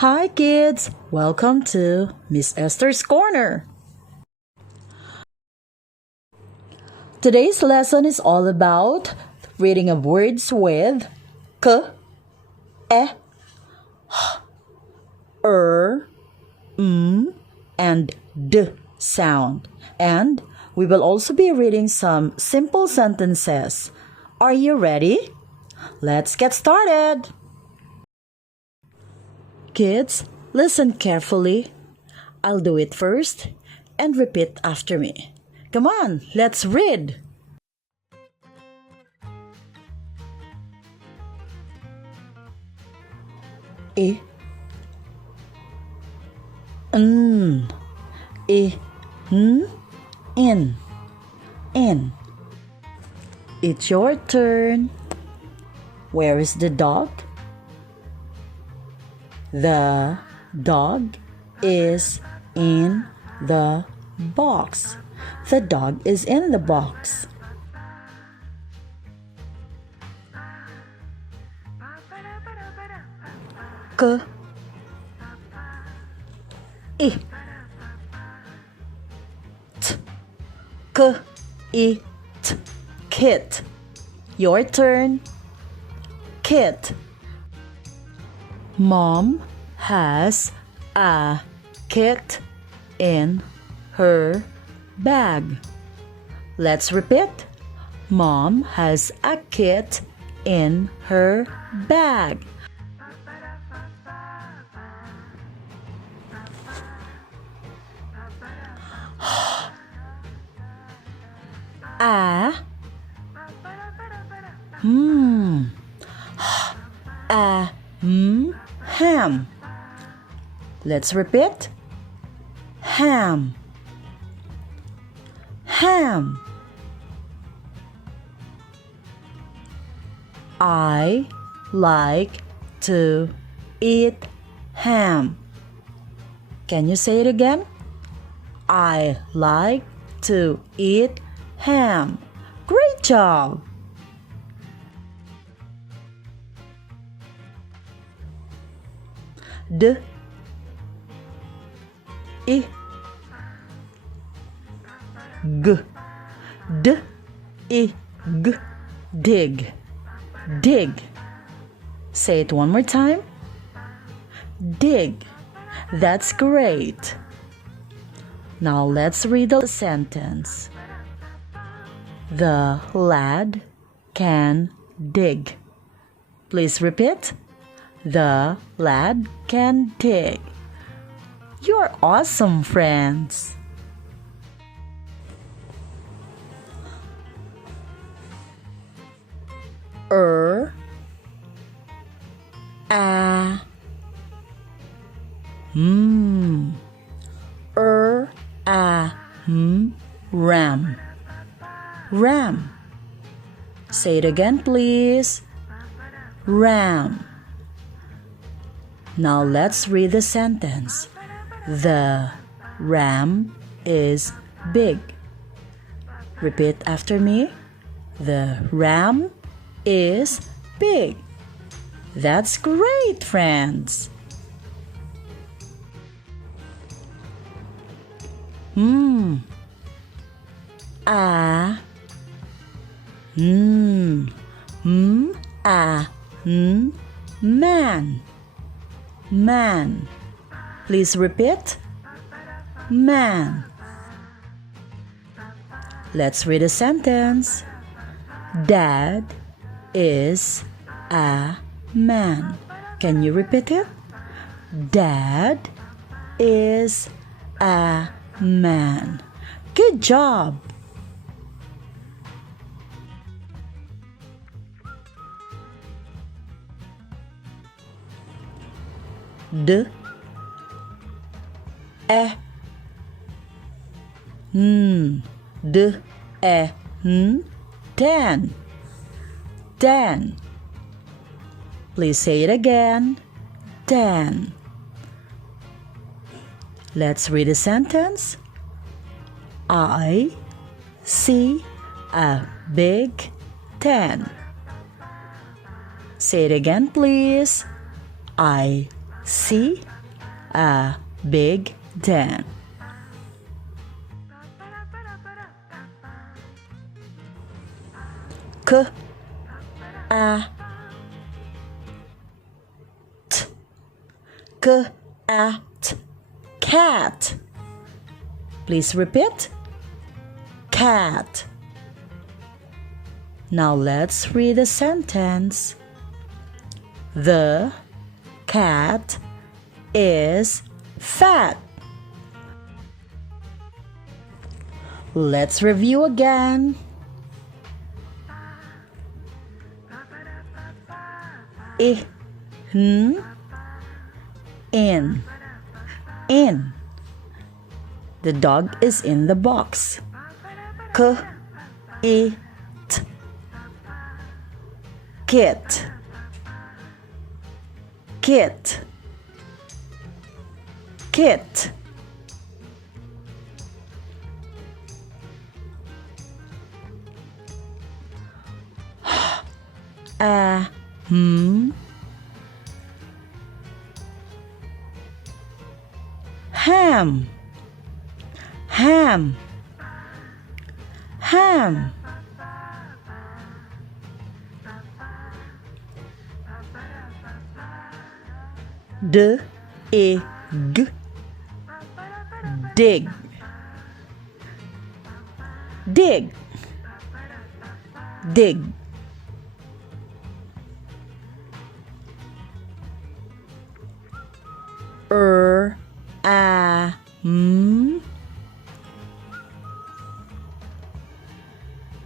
Hi kids! Welcome to Miss Esther's Corner. Today's lesson is all about reading of words with k, e, h, and d sound. And we will also be reading some simple sentences. Are you ready? Let's get started! Kids, listen carefully. I'll do it first and repeat after me. Come on, let's read. I, n, I, n, in. It's your turn. Where is the dog? The dog is in the box. The dog is in the box. K, I, t, k, I, t, kit. Your turn. Kit. Mom has a kit in her bag. Let's repeat. Mom has a kit in her bag. Ham. Let's repeat. Ham. Ham. I like to eat ham. Can you say it again? I like to eat ham. Great job! D, I, g, d, I, g, dig. Dig. Say it one more time. Dig. That's great. Now let's read the sentence. The lad can dig. Please repeat. The lad can dig. You're awesome, friends. Ram. Ram. Say it again, please. Ram. Now let's read the sentence. The ram is big. Repeat after me. The ram is big. That's great, friends. Man. Man. Please repeat. Man. Let's read a sentence. Dad is a man. Can you repeat it? Dad is a man. Good job. D, e, n, d, e, n, dan. Dan. Please say it again. Dan. Let's read a sentence. I see a big tan. Say it again, please. I C, a big den. K, a, t, cat, cat. Please repeat. Cat. Now let's read the sentence. The cat is fat. Let's review again. In. The dog is in the box. Kit. Kit. Kit. Kit. Ham. Ham. Ham. Dig. Dig. Dig. Dig.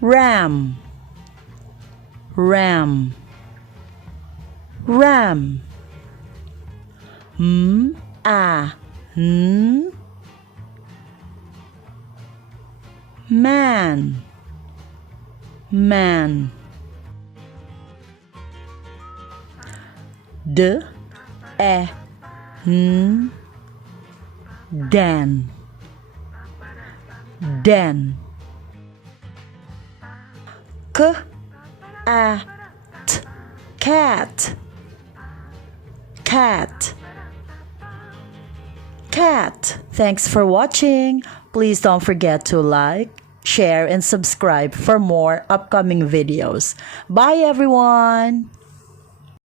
Ram. Ram. Ram. Man. Man. Den. Den. Cat. Cat. Cat. Thanks for watching. Please don't forget to like, share, and subscribe for more upcoming videos. Bye everyone!